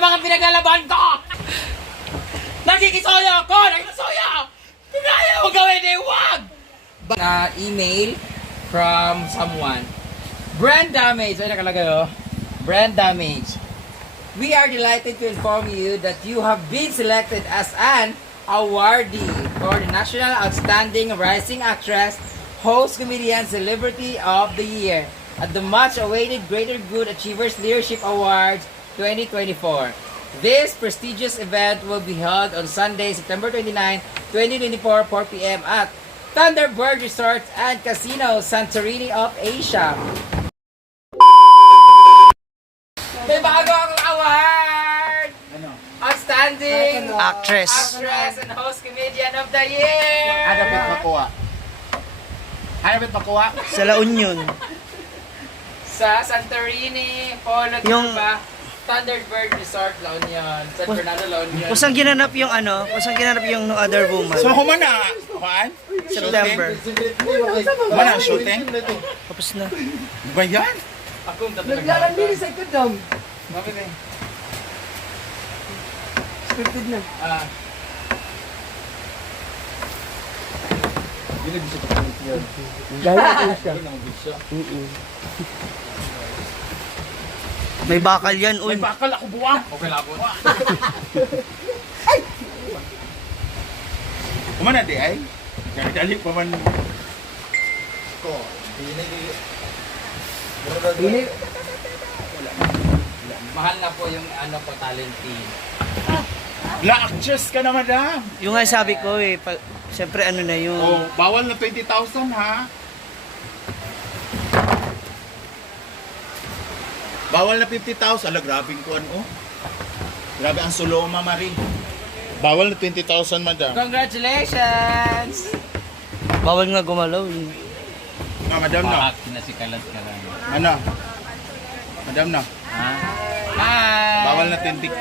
mga pinaglalaban ko! Nagikisoyo ako! Nagikisoyo! Kung kaya mo gawin, eh, wag! Email from someone. Brand damage. Ay, nakalagay, oh. Brand damage. We are delighted to inform you that you have been selected as an awardee for the National Outstanding Rising Actress, Host Comedian Celebrity of the Year at the much-awaited Greater Good Achievers Leadership Awards 2024. This prestigious event will be held on Sunday, September 29, 2024, 4 p.m. at Thunderbird Resort and Casino, Santorini of Asia. May bago akong award! Ano? Outstanding Actress. and Host Comedian of the Year! Hanapit makuha. Hanapit makuha. Sa La Union. Sa Santorini, Polo Yung- Turba, Thunderbird Resort, La Union. San Fernando, La Union. Kusang ginanap yung ano? Kusang ginanap yung No Other Woman? So, humana. Kuhaan? September. Humana, shooting? Tapos na. Ba yan? Akong tatalaga. Naglalang din sa ikot daw. Bakit eh? Scripted na. Ah. Gaya ko siya. May bakal yan, May uy. bakal ako buwang. Okay lang po. Humana di ay? Dali pa man. Ko. Ini, Mahal na po yung ano po, talent fee. La actress ka na, madam. Yung nga sabi ko eh, siyempre ano na yun. Oh, bawal na 20,000 ha. Bawal na 50,000. Ala, grabing kuan oh. Grabe ang suloma, Marie. Bawal na 20,000, madam. Congratulations! Bawal nga gumalaw eh. Madam na. Kinasikalat ka lang. Ano? Madam na. Ha? Hi! Bawal na 20K.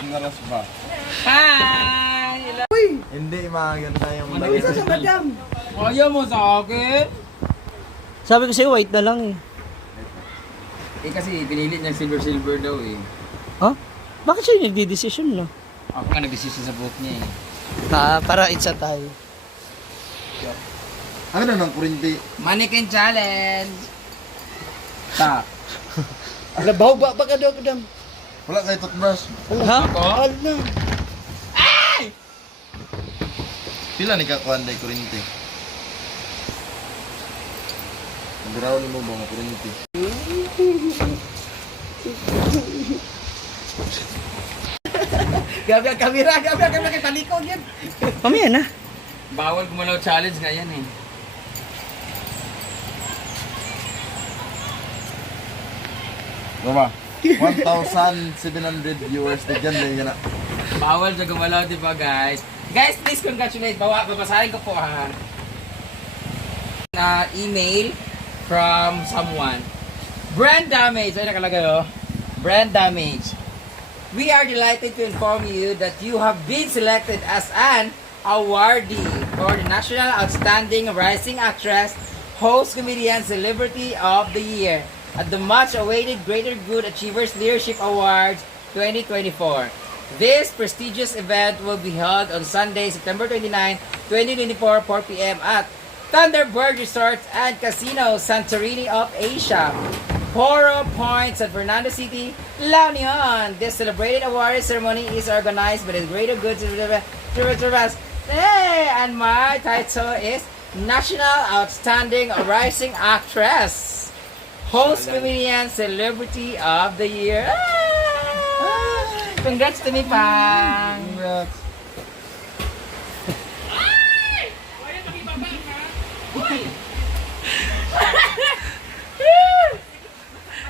Ngaras ba? Hi! Hindi maganda yung isa sa madam. Ayaw mo sa akin? Sabi ko sa'yo, white na lang eh. Eh kasi pinilit niya silver daw eh. Ha? Bakit siya yung nagdi-decision no? Ako nga nag-decision sa buhok niya eh. Para itsa tayo. Ano na ng kurinti? Mannequin challenge! Ta. Labaw ba ka daw kadam? Wala kayo toothbrush. Ha? Ako? Ano? Pila ni kakuan day kurinti? Nagaraw ni mo ba mga kurinti? Gabi ang kamera kay talikod yan. Mamaya na. Bawal gumalaw challenge nga yan eh. Diba? 1,700 viewers na dyan na yun. Bawal sa gumalaw, di ba guys? Guys, please congratulate. Babasahin ko po ha. Email from someone. Brand damage. Ay, nakalagay oh. Brand damage. We are delighted to inform you that you have been selected as an awardee for the National Outstanding Rising Actress, Host Comedian Celebrity of the Year at the much-awaited Greater Good Achievers Leadership Awards 2024. This prestigious event will be held on Sunday, September 29, 2024, 4 p.m. at Thunderbird Resort and Casino, Santorini of Asia. 4 Point, San Fernando City, La Union. This celebrated award ceremony is organized by the Greater Good Achievers. Hey, and my title is National Outstanding Rising Actress, Host Comedian Celebrity of the Year. Ah! Congrats to me, Pang! Congrats.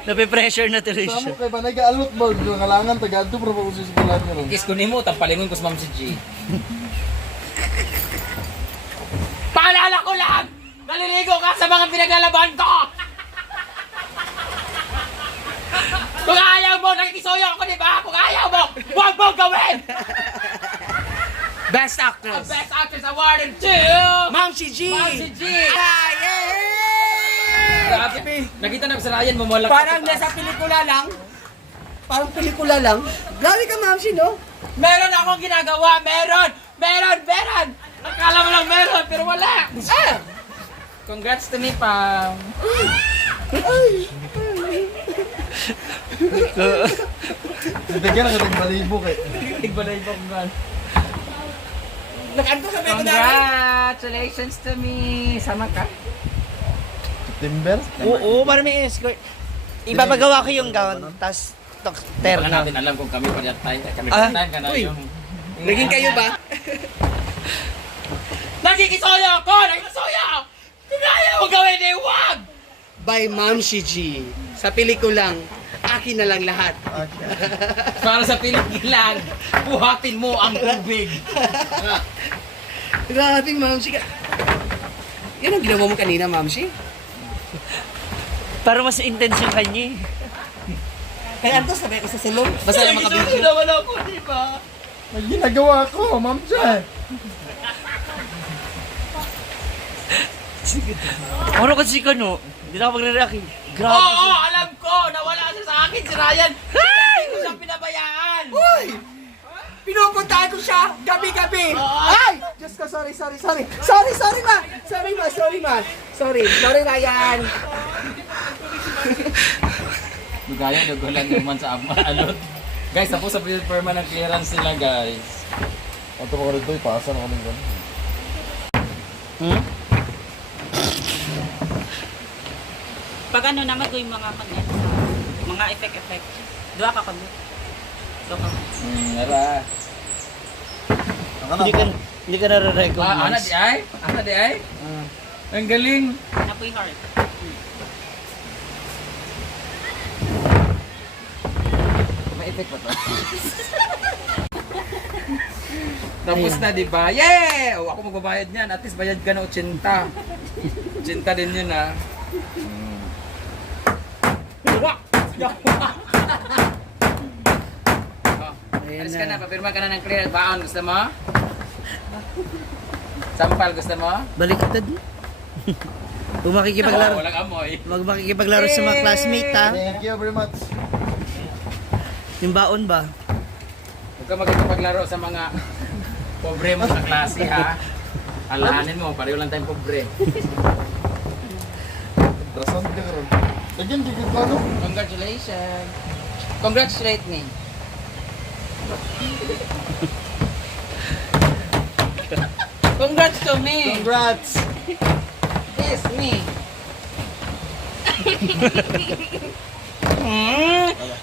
Nape-pressure na tuloy siya. Samo kay ba nag-alot ba? Ngalangan tagadto pero pa usus ko lang yun. Kiss ko nimo, tapalingon ko sa Ma'am si G. Paalala ko lang! Naliligo ka sa mga pinaglalaban ko! Kung ayaw mo, nakikisuyo ako, di ba? Kung ayaw mo, huwag mo gawin! Best Ang Actress. Best Actress Award to Ma'am si G. Ma'am si G! Ah, yeah! grabe. Nakita na ko sa Ryan, mamalak. Parang nasa pelikula lang. Parang pelikula lang. Grabe ka, ma'am, no? Meron akong ginagawa, meron! Akala mo lang meron, pero wala. Ah! Congrats to me, Pam. Bigyan na kitang balibo kay. Igbalay pa kung gan. Nakanto sa pelikula. Congratulations to me. Sama ka? Timber? Oo, para may escort. Ibabagawa ko yung gown, tas Baka terno. natin alam kung kami pa tayo. Kami Ah, pa tayo ka na uy. yung... Naging kayo ba? Nagigisoyo ako! Nagigisoyo! Tinaya mo gawin eh, wag! By Ma'am Shiji. Sa pelikulang, akin na lang lahat. Para sa piligilan, buhatin mo ang tubig. Grabe, Ma'am Shi. Yan ang ginawa mo kanina, Ma'am Shi. Para mas intense yung kanya eh. Kaya Anto, sabi ko sa silong. Basta lang makabidyo. naman ako, di ba? May ginagawa ko, ma'am siya. Ano kasi ka no? Hindi na ako magre-react eh. Grabe Oo, siya. alam ko! Nawala siya sa akin, si Ryan! Hindi ko siyang pinabayaan! Uy! Pinupuntahan ko siya gabi-gabi. Ay! Diyos ko, sorry, ma. Sorry, Ryan. Lugaya, dugulan naman sa alot. Guys, tapos sa permanent clearance nila, guys. Ato ko rin ito, ipasa na kami ganun. Hmm? Pag ano naman ko yung mga mga effect. Dua ka kami. Dua ka. Nara. Hindi ka nare-recognize. Ana di ay? Ang galing. Napoy heart. May effect ba to? Tapos na, di ba? Yeah! O, ako magbabayad niyan. At least bayad ka na 80. 80 din yun, ha? Wak! Alis ka na, papirma ka na ng clear. Baon, gusto mo? Sampal, gusto mo? Baliktad. Kung makikipaglaro. Walang amoy. Wag makikipaglaro sa mga classmate ha. Thank you very much. Yung baon ba? Huwag ka magkakapaglaro sa mga pobre mo sa klase, ha? Alahanin mo, pareho lang tayong pobre. Rason ka rin. Lagyan, di ka ano? Congratulations! Congratulate me! Congrats to me! Congrats! Yes, me!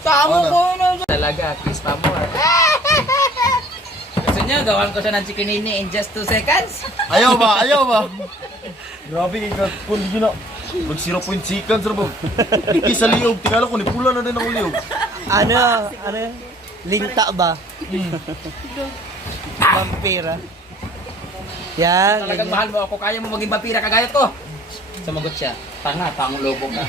Tamo ko na! Talaga, kiss pa mo. Gusto niyo, gawan ko siya ng chikinini in just 2 seconds? Ayaw ba? Grabe ka, kung di na. Mag 0.6 seconds na ba? Di sa liog, tingala ko, nipula na din ako liog. Ano? Lingta ba? Vampira. Yan. Talagang mahal mo ako, kaya mo maging vampira kagayat ko. Sumagot siya, tanga, tangong lobo ka.